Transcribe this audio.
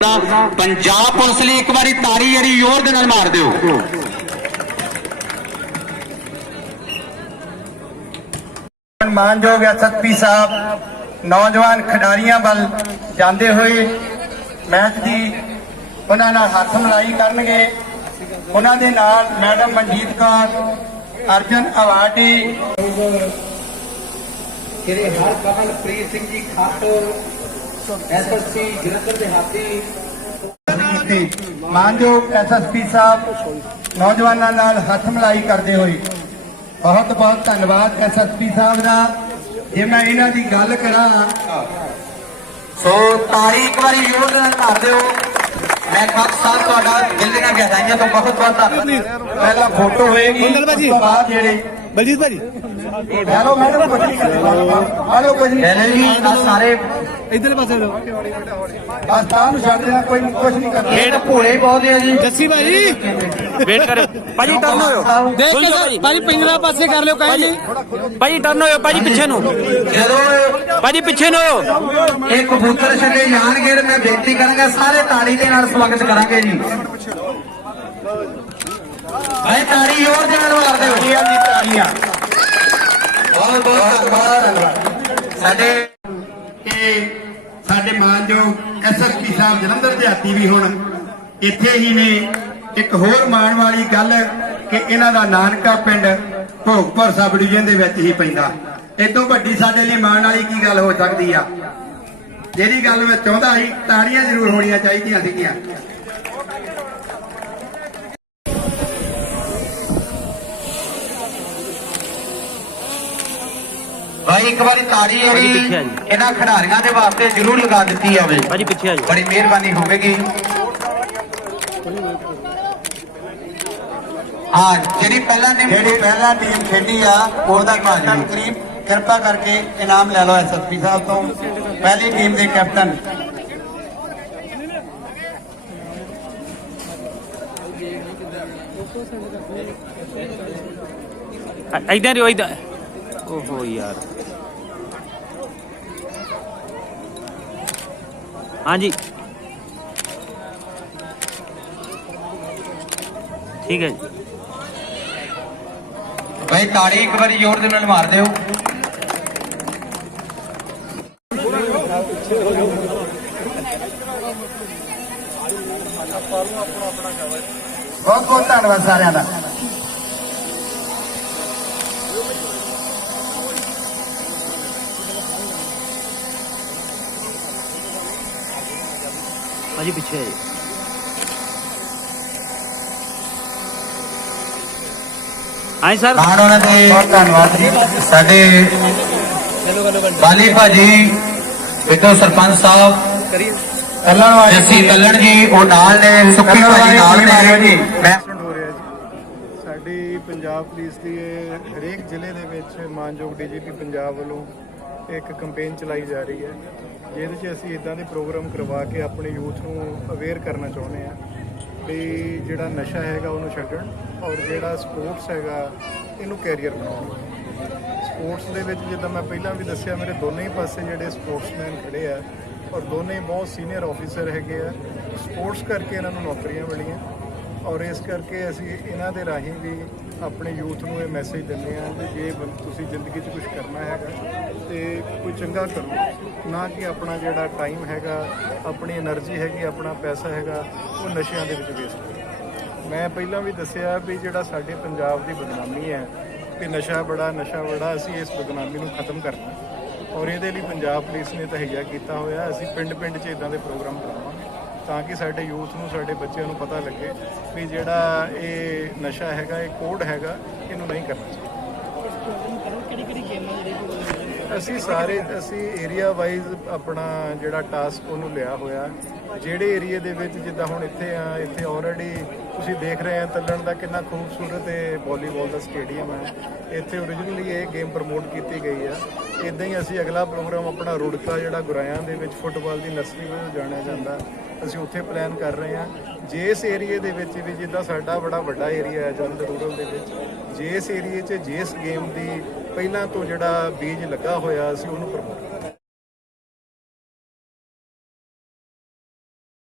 Punjab police ਲਈ ਇੱਕ ਵਾਰੀ ਤਾੜੀ ਜਿਹੜੀ ਜ਼ੋਰ ਦੇ ਨਾਲ ਮਾਰ ਦਿਓ। ਮਾਨਯੋਗ ਐਸਐਸਪੀ ਸਾਹਿਬ ਨੌਜਵਾਨ ਖਿਡਾਰੀਆਂ ਵੱਲ ਜਾਂਦੇ ਹੋਏ ਮੈਚ ਦੀ ਉਹਨਾਂ ਨਾਲ ਹੱਥ ਮਿਲਾਈ ਕਰਨਗੇ। ਉਹਨਾਂ ਦੇ ਨਾਲ ਮੈਡਮ ਮਨਜੀਤ ਕੌਰ ਅਰਜਨ ਅਵਾਰਡੀ ਸ਼੍ਰੀ ਹਰਕਮਲਪ੍ਰੀਤ ਸਿੰਘ ਜੀ ਖਾਟਰ ਐਸਐਸਪੀ ਜਲੰਧਰ ਦੇ ਹਾਤੀ ਮਾਨਯੋਗ ਐਸਐਸਪੀ ਸਾਹਿਬ, ਨੌਜਵਾਨਾਂ ਨਾਲ ਹੱਥ ਮਿਲਾਈ ਕਰਦੇ ਹੋਏ, ਬਹੁਤ ਬਹੁਤ ਧੰਨਵਾਦ ਐਸਐਸਪੀ ਸਾਹਿਬ ਦਾ। ਜੇ ਮੈਂ ਇਹਨਾਂ ਦੀ ਗੱਲ ਕਰਾਂ, ਸੋ ਤਾੜੀ ਇੱਕ ਵਾਰੀ ਜ਼ੋਰ ਦੇ ਦਿਓ। ਮੈਂ ਖਾਨ ਸਾਹਿਬ ਤੁਹਾਡਾ ਦਿਲ ਦੀਆਂ ਗਹਿਰਾਈਆਂ ਤੋਂ ਬਹੁਤ ਬਹੁਤ ਧੰਨਵਾਦ। ਪਹਿਲਾਂ ਫੋਟੋ ਹੋਏਗੀ, ਉਸ ਤੋਂ ਬਾਅਦ ਜਿਹੜੇ ਬਲਜੀਤ ਭਾਜੀ। ਹੈਲੋ ਮੈਡਮ ਕੁਝ ਨਹੀਂ ਕਰਦੇ। ਹੈਲੋ ਕੁਝ ਨਹੀਂ ਆ ਸਾਰੇ ਇਧਰਲੇ ਪਾਸੇ ਲਓ ਬਸ ਤਾਂ ਨੂੰ ਛੱਡ ਦੇਣਾ ਕੋਈ ਕੁਝ ਨਹੀਂ ਕਰਦਾ। ਖੇਡ ਭੋਲੇ ਬਹੁਤ ਹੈ ਜੀ। ਜੱਸੀ ਭਾਜੀ। ਵੇਟ ਕਰ ਭਾਜੀ ਟਰਨ ਹੋਇਓ ਦੇਖ ਕੇ ਸਰ ਭਾਜੀ ਪਿੰਜਰਾ ਪਾਸੇ ਕਰ ਲਿਓ ਕਾਇਲੀ ਭਾਜੀ ਟਰਨ ਹੋਇਓ ਭਾਜੀ ਪਿੱਛੇ ਨੂੰ। ਜਦੋਂ ਭਾਜੀ ਪਿੱਛੇ ਨੂੰ ਹੋਇਓ ਇਹ ਕਬੂਤਰ ਛੱਡੇ ਜਾਣਗੇ ਮੈਂ ਬੇਨਤੀ ਕਰਾਂਗਾ ਸਾਰੇ ਤਾੜੀ ਦੇ ਨਾਲ ਸਵਾਗਤ ਕਰਾਂਗੇ ਜੀ। ਭਾਈ ਤਾੜੀ ਜ਼ੋਰ ਦੇ ਨਾਲ ਮਾਰ ਦਿਓ। ਤਾੜੀਆਂ ਦੀ ਤਾੜੀਆਂ ਬਹੁਤ ਬਹੁਤ ਧੰਨਵਾਦ। ਸਾਡੇ ਕਿ ਸਾਡੇ ਮਾਨਯੋਗ ਐਸਐਸਪੀ ਸਾਹਿਬ ਜਲੰਧਰ ਦੇ ਹਾਤੀ ਵੀ ਹੁਣ ਇੱਥੇ ਹੀ ਨੇ। ਇੱਕ ਹੋਰ ਮਾਣ ਵਾਲੀ ਗੱਲ ਕਿ ਇਹਨਾਂ ਦਾ ਨਾਨਕਾ ਪਿੰਡ ਭੋਗਪੁਰ ਸਬ ਡਿਵੀਜ਼ਨ ਦੇ ਵਿੱਚ ਹੀ ਪੈਂਦਾ। ਇਦੋਂ ਵੱਡੀ ਸਾਡੇ ਲਈ ਮਾਣ ਵਾਲੀ ਕੀ ਗੱਲ ਹੋ ਸਕਦੀ ਆ? ਜਿਹੜੀ ਗੱਲ ਮੈਂ ਚਾਹੁੰਦਾ ਸੀ ਤਾੜੀਆਂ ਜ਼ਰੂਰ ਹੋਣੀਆਂ ਚਾਹੀਦੀਆਂ ਸੀਗੀਆਂ। ਭਾਈ ਇੱਕ ਵਾਰੀ ਤਾੜੀ ਜਿਹੜੀ। ਇਹਨਾਂ ਖਿਡਾਰੀਆਂ ਦੇ ਵਾਸਤੇ ਜ਼ਰੂਰ ਲਗਾ ਦਿੱਤੀ ਜਾਵੇ। ਭਾਜੀ ਪਿੱਛੇ ਆ ਜਾਓ ਬੜੀ ਮਿਹਰਬਾਨੀ ਹੋਵੇਗੀ। ਹਾਂ ਜਿਹੜੀ ਪਹਿਲਾਂ ਟੀਮ ਜਿਹੜੀ ਪਹਿਲਾਂ ਟੀਮ ਖੇਡੀ ਆ ਉਹਦਾ ਕੈਪਟਨ ਕਰੀਬ ਕਿਰਪਾ ਕਰਕੇ ਇਨਾਮ ਲੈ ਲਓ ਐਸਐਸਪੀ ਸਾਹਿਬ ਤੋਂ। ਪਹਿਲੀ ਟੀਮ ਦੇ ਕੈਪਟਨ। ਇਧਰ ਹੀ ਇਧਰ। ਓਹੋ ਯਾਰ। ਹਾਂਜੀ। ਠੀਕ ਹੈ ਜੀ। ਭਾਈ ਤਾੜੀ ਇੱਕ ਵਾਰੀ ਜ਼ੋਰ ਦੇ ਨਾਲ ਮਾਰ ਦਿਓ। ਬਹੁਤ ਬਹੁਤ ਧੰਨਵਾਦ ਸਾਰਿਆਂ ਦਾ। ਭਾਜੀ ਪਿੱਛੇ ਆ ਜੀ। ਹਾਂ ਸਰ। ਨਾਲ ਉਹਨਾਂ ਦੇ ਬਹੁਤ ਧੰਨਵਾਦ ਜੀ। ਸਾਡੇ ਬਾਲੀ ਭਾਜੀ ਬਿੱਟੂ ਸਰਪੰਚ ਸਾਹਿਬ ਕੱਲਣ ਵਾਲੇ ਜੱਸੀ ਕੱਲਣ ਜੀ ਉਹ ਨਾਲ ਨੇ ਸੁੱਖੀ ਭਾਜੀ ਨਾਲ ਨੇ। ਮੈਂ ਸਾਡੀ ਪੰਜਾਬ ਪੁਲਿਸ ਦੀ ਇਹ ਹਰੇਕ ਜ਼ਿਲ੍ਹੇ ਦੇ ਵਿੱਚ ਮਾਨਯੋਗ ਡੀਜੀਪੀ ਪੰਜਾਬ ਵੱਲੋਂ ਇੱਕ ਕੈਂਪੇਨ ਚਲਾਈ ਜਾ ਰਹੀ ਹੈ, ਜਿਹਦੇ 'ਚ ਅਸੀਂ ਇਦਾਂ ਦੇ ਪ੍ਰੋਗਰਾਮ ਕਰਵਾ ਕੇ ਆਪਣੇ ਯੂਥ ਨੂੰ ਅਵੇਅਰ ਕਰਨਾ ਚਾਹੁੰਦੇ ਆ ਵੀ ਜਿਹੜਾ ਨਸ਼ਾ ਹੈਗਾ ਉਹਨੂੰ ਛੱਡਣ ਔਰ ਜਿਹੜਾ ਸਪੋਰਟਸ ਹੈਗਾ ਇਹਨੂੰ ਕੈਰੀਅਰ ਬਣਾਉਣ। ਸਪੋਰਟਸ ਦੇ ਵਿੱਚ ਜਿੱਦਾਂ ਮੈਂ ਪਹਿਲਾਂ ਵੀ ਦੱਸਿਆ, ਮੇਰੇ ਦੋਨੇ ਹੀ ਪਾਸੇ ਜਿਹੜੇ ਸਪੋਰਟਸਮੈਨ ਖੜੇ ਆ ਔਰ ਦੋਨੇ ਹੀ ਬਹੁਤ ਸੀਨੀਅਰ ਆਫੀਸਰ ਹੈਗੇ ਆ ਸਪੋਰਟਸ ਕਰਕੇ ਇਹਨਾਂ ਨੂੰ ਨੌਕਰੀਆਂ ਮਿਲੀਆਂ ਔਰ ਇਸ ਕਰਕੇ ਅਸੀਂ ਇਹਨਾਂ ਦੇ ਰਾਹੀਂ ਵੀ ਆਪਣੇ ਯੂਥ ਨੂੰ ਇਹ ਮੈਸੇਜ ਦਿੰਦੇ ਆ ਕਿ ਜੇ ਤੁਸੀਂ ਜ਼ਿੰਦਗੀ 'ਚ ਕੁਝ ਕਰਨਾ ਹੈਗਾ ਤੇ ਚੰਗਾ ਕਰੋ। ਨਾ ਕਿ ਆਪਣਾ ਜਿਹੜਾ ਟਾਈਮ ਹੈਗਾ, ਆਪਣੀ એનર્ਜੀ ਹੈਗੀ, ਆਪਣਾ ਪੈਸਾ ਹੈਗਾ, ਉਹ ਨਸ਼ਿਆਂ ਦੇ ਵਿੱਚ ਵੇਸਟ ਕਰੋ। ਮੈਂ ਪਹਿਲਾਂ ਵੀ ਦੱਸਿਆ ਵੀ ਜਿਹੜਾ ਸਾਡੇ ਪੰਜਾਬ ਦੀ ਬਦਨਾਮੀ ਹੈ, ਕਿ ਨਸ਼ਾ ਬੜਾ ਨਸ਼ਾ ਬੜਾ, ਅਸੀਂ ਇਸ ਬਦਨਾਮੀ ਨੂੰ ਖਤਮ ਕਰਨਾ ਔਰ ਇਹਦੇ ਲਈ ਪੰਜਾਬ ਪੁਲਿਸ ਨੇ ਤਹਈਆ ਕੀਤਾ ਹੋਇਆ, ਅਸੀਂ ਪਿੰਡ-ਪਿੰਡ 'ਚ ਇਦਾਂ ਦੇ ਪ੍ਰੋਗਰਾਮ ਕਰਾਵਾਂਗੇ, ਤਾਂ ਕਿ ਸਾਡੇ ਯੂਥ ਨੂੰ, ਸਾਡੇ ਬੱਚਿਆਂ ਨੂੰ ਪਤਾ ਲੱਗੇ ਵੀ ਜਿਹੜਾ ਇਹ ਨਸ਼ਾ ਹੈਗਾ, ਇਹ ਕੋਡ ਹੈਗਾ, ਇਹਨੂੰ ਨਹੀਂ ਕਰਨਾ ਚਾਹੀਦਾ। ਅਸੀਂ ਸਾਰੇ ਅਸੀਂ ਏਰੀਆ ਵਾਈਜ਼ ਆਪਣਾ ਜਿਹੜਾ ਟਾਸਕ ਉਹਨੂੰ ਲਿਆ ਹੋਇਆ। ਜਿਹੜੇ ਏਰੀਆ ਦੇ ਵਿੱਚ ਜਿੱਦਾਂ ਹੁਣ ਇੱਥੇ ਆ, ਇੱਥੇ ਆਲਰੇਡੀ ਤੁਸੀਂ ਦੇਖ ਰਹੇ ਆ, ਤੱਲਣ ਦਾ ਕਿੰਨਾ ਖੂਬਸੂਰਤ ਇਹ ਵਾਲੀਬਾਲ ਦਾ ਸਟੇਡੀਅਮ ਹੈ ਇੱਥੇ ਓਰੀਜਨਲੀ ਇਹ ਗੇਮ ਪ੍ਰਮੋਟ ਕੀਤੀ ਗਈ ਆ। ਇਦਾਂ ਹੀ ਅਸੀਂ ਅਗਲਾ ਪ੍ਰੋਗਰਾਮ ਆਪਣਾ ਰੁੜਕਾ ਜਿਹੜਾ ਗੁਰਾਇਆਂ ਦੇ ਵਿੱਚ ਫੁੱਟਬਾਲ ਦੀ ਨਰਸਰੀ ਵਜੋਂ ਜਾਣਿਆ ਜਾਂਦਾ, ਅਸੀਂ ਉੱਥੇ ਪਲਾਨ ਕਰ ਰਹੇ ਹਾਂ ਜਿਸ ਇਸ ਏਰੀਏ ਦੇ ਵਿੱਚ ਵੀ ਜਿੱਦਾਂ ਸਾਡਾ ਬੜਾ ਵੱਡਾ ਏਰੀਆ ਹੈ ਜਲੰਧਰ ਰੂਰਲ ਦੇ ਵਿੱਚ, ਜਿਸ ਇਸ ਏਰੀਏ 'ਚ ਜਿਸ ਗੇਮ ਦੀ ਪਹਿਲਾਂ ਤੋਂ ਜਿਹੜਾ ਬੀਜ ਲੱਗਾ ਹੋਇਆ, ਅਸੀਂ ਉਹਨੂੰ ਪ੍ਰਮੋਟ